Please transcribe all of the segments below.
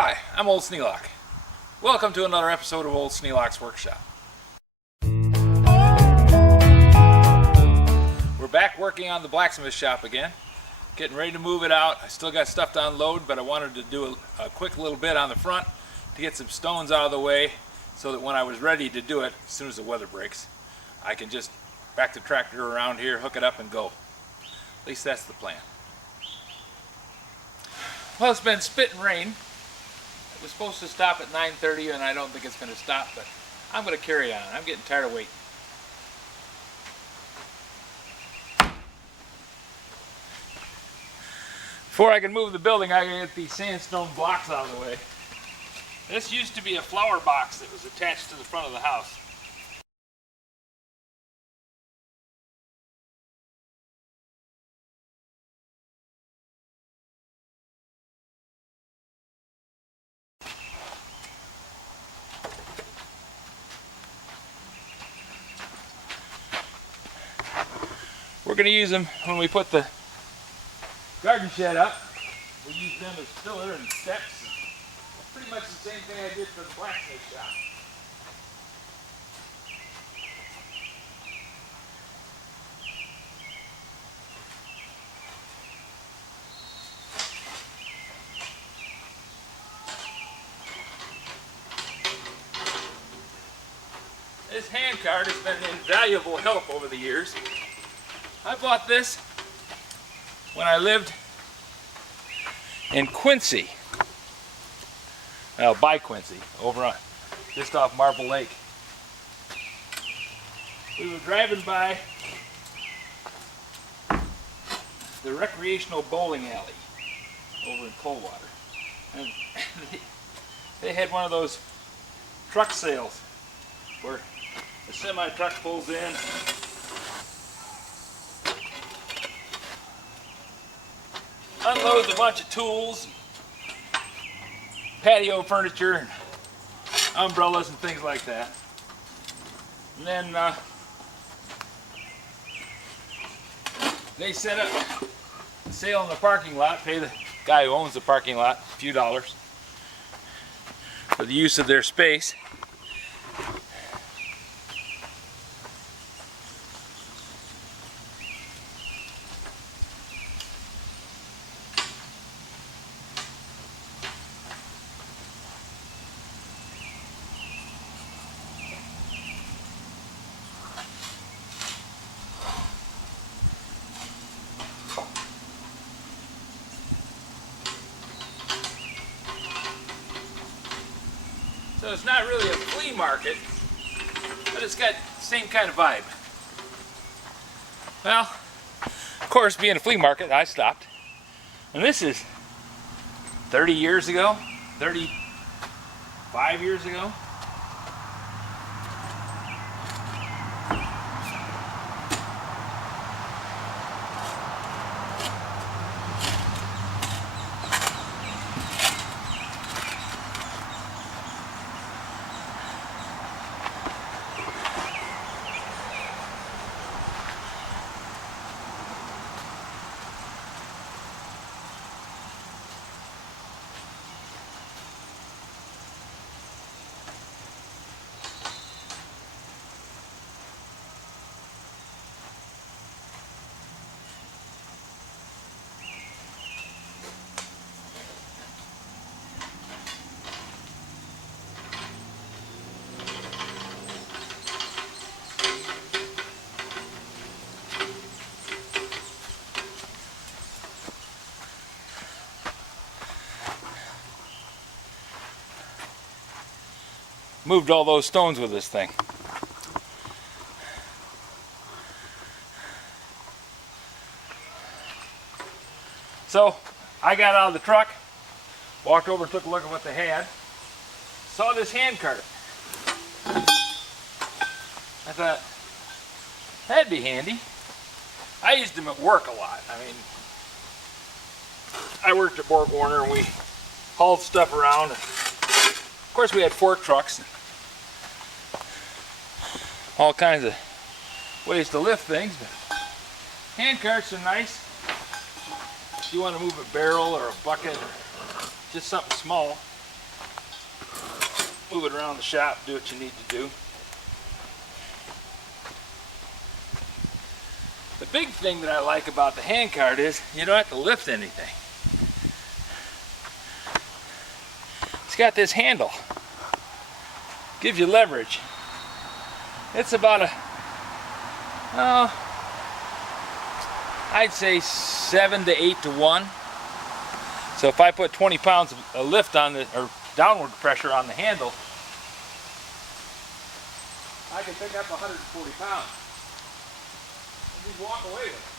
Hi, I'm Old Sneelock. Welcome to another episode of Old Sneelock's Workshop. We're back working on the blacksmith shop again. Getting ready to move it out. I still got stuff to unload, but I wanted to do a quick little bit on the front to get some stones out of the way so that when I was ready to do it, as soon as the weather breaks, I can just back the tractor around here, hook it up and go. At least that's the plan. Well, it's been spitting rain. It was supposed to stop at 9:30 and I don't think it's going to stop, but I'm going to carry on. I'm getting tired of waiting. Before I can move the building, I gotta get these sandstone blocks out of the way. This used to be a flower box that was attached to the front of the house. We're going to use them when we put the garden shed up. We'll use them as filler and steps. Pretty much the same thing I did for the blacksmith shop. This hand cart has been an invaluable help over the years. I bought this when I lived in Quincy. Well, by Quincy, over on just off Marble Lake. We were driving by the recreational bowling alley over in Coldwater, and they had one of those truck sales where a semi truck pulls in, unloads a bunch of tools, patio furniture, and umbrellas and things like that. And then they set up a sale in the parking lot, pay the guy who owns the parking lot a few dollars for the use of their space. So it's not really a flea market, but it's got the same kind of vibe. Well, of course, being a flea market, I stopped. And this is 30 years ago, 35 years ago. Moved all those stones with this thing. So I got out of the truck, walked over and took a look at what they had, saw this hand cart. I thought, that'd be handy. I used them at work a lot. I mean, I worked at Borg Warner and we hauled stuff around. Of course we had fork trucks. All kinds of ways to lift things, but hand carts are nice. If you want to move a barrel or a bucket or just something small. move it around the shop, do what you need to do. The big thing that I like about the handcart is you don't have to lift anything. It's got this handle. Gives you leverage. It's about I'd say 7 to 8 to 1. So if I put 20 pounds of lift on the, or downward pressure on the handle, I can pick up 140 pounds. And just walk away with it.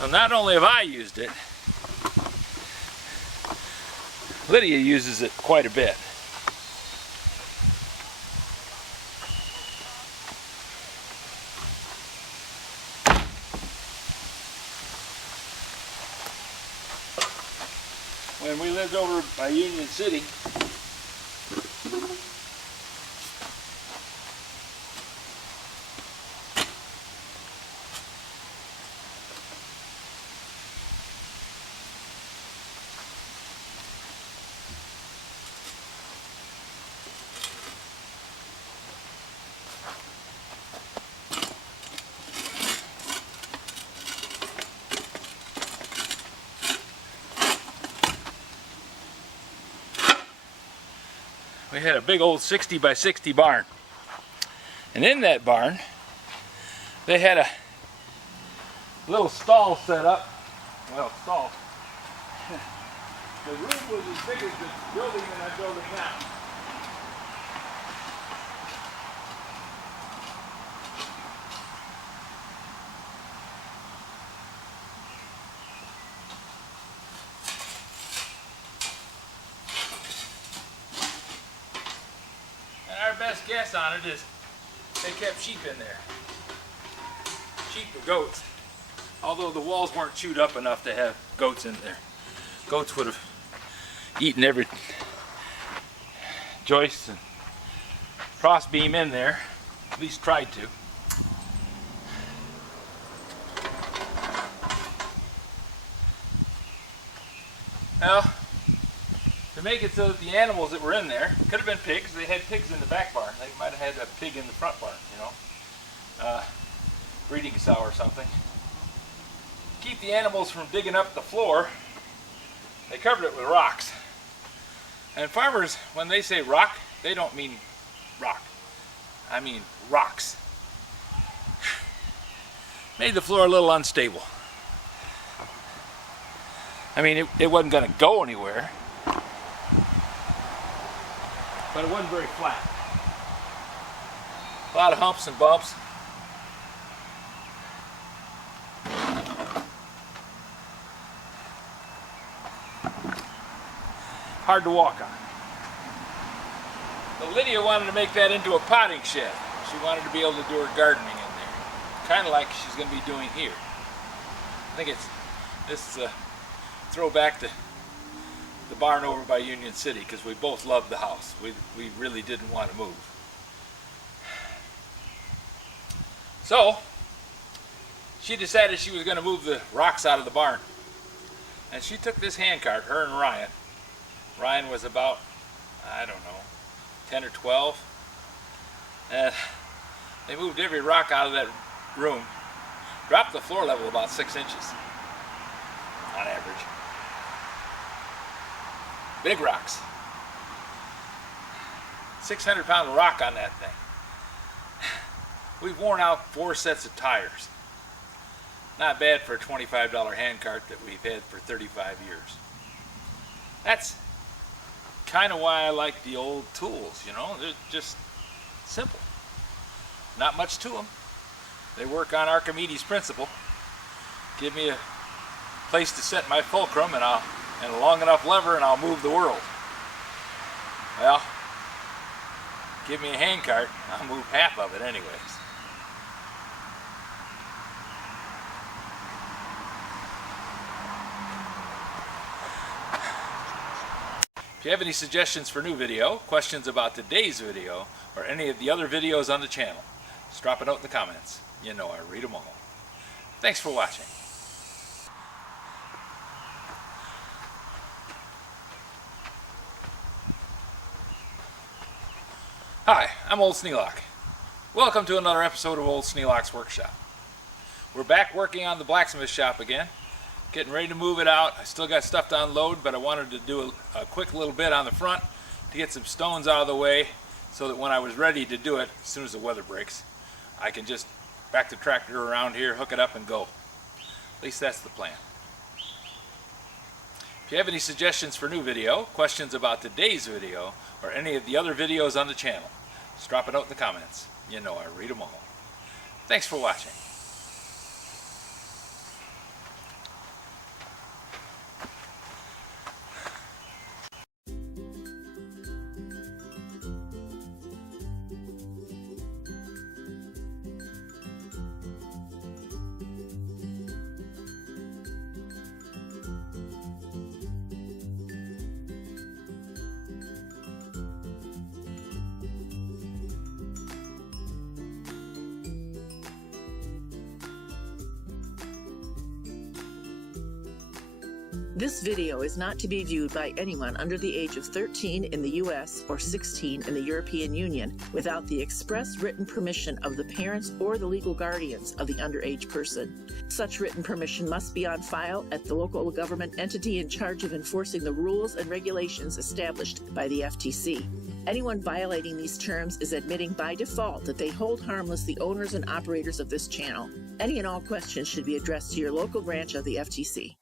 Well, not only have I used it, Lydia uses it quite a bit. When we lived over by Union City, we had a big old 60 by 60 barn. And in that barn, they had a little stall set up. Well, stall. The room was as big as the building that I'm building now. Our best guess on it is they kept sheep in there. Sheep or goats. Although the walls weren't chewed up enough to have goats in there. Goats would have eaten every joist and cross beam in there. At least tried to. Well, to make it so that the animals that were in there, could have been pigs, they had pigs in the back barn, they might have had a pig in the front barn, you know, breeding sow or something. Keep the animals from digging up the floor, they covered it with rocks. And farmers, when they say rock, they don't mean rock, I mean rocks. Made the floor a little unstable. I mean, it wasn't going to go anywhere, but it wasn't very flat. A lot of humps and bumps. Hard to walk on. So Lydia wanted to make that into a potting shed. She wanted to be able to do her gardening in there. Kind of like she's going to be doing here. I think this is a throwback to the barn over by Union City, because we both loved the house. We really didn't want to move. So she decided she was going to move the rocks out of the barn. And she took this handcart, her and Ryan. Ryan was about, I don't know, 10 or 12. And they moved every rock out of that room. Dropped the floor level about 6 inches on average. Big rocks. 600-pound rock on that thing. We've worn out 4 sets of tires. Not bad for a $25 handcart that we've had for 35 years. That's kind of why I like the old tools, you know. They're just simple. Not much to them. They work on Archimedes' principle. Give me a place to set my fulcrum and a long enough lever and I'll move the world. Well, Give me a handcart, I'll move half of it anyways. If you have any suggestions for new video, questions about today's video, or any of the other videos on the channel, just drop a note in the comments. You know I read them all. Thanks for watching. Hi, I'm Old Sneelock. Welcome to another episode of Old Sneelock's Workshop. We're back working on the blacksmith shop again. Getting ready to move it out. I still got stuff to unload, but I wanted to do a quick little bit on the front to get some stones out of the way so that when I was ready to do it, as soon as the weather breaks, I can just back the tractor around here, hook it up and go. At least that's the plan. If you have any suggestions for new video, questions about today's video, or any of the other videos on the channel, just drop a note in the comments. You know I read them all. Thanks for watching. This video is not to be viewed by anyone under the age of 13 in the U.S. or 16 in the European Union without the express written permission of the parents or the legal guardians of the underage person. Such written permission must be on file at the local government entity in charge of enforcing the rules and regulations established by the FTC. Anyone violating these terms is admitting by default that they hold harmless the owners and operators of this channel. Any and all questions should be addressed to your local branch of the FTC.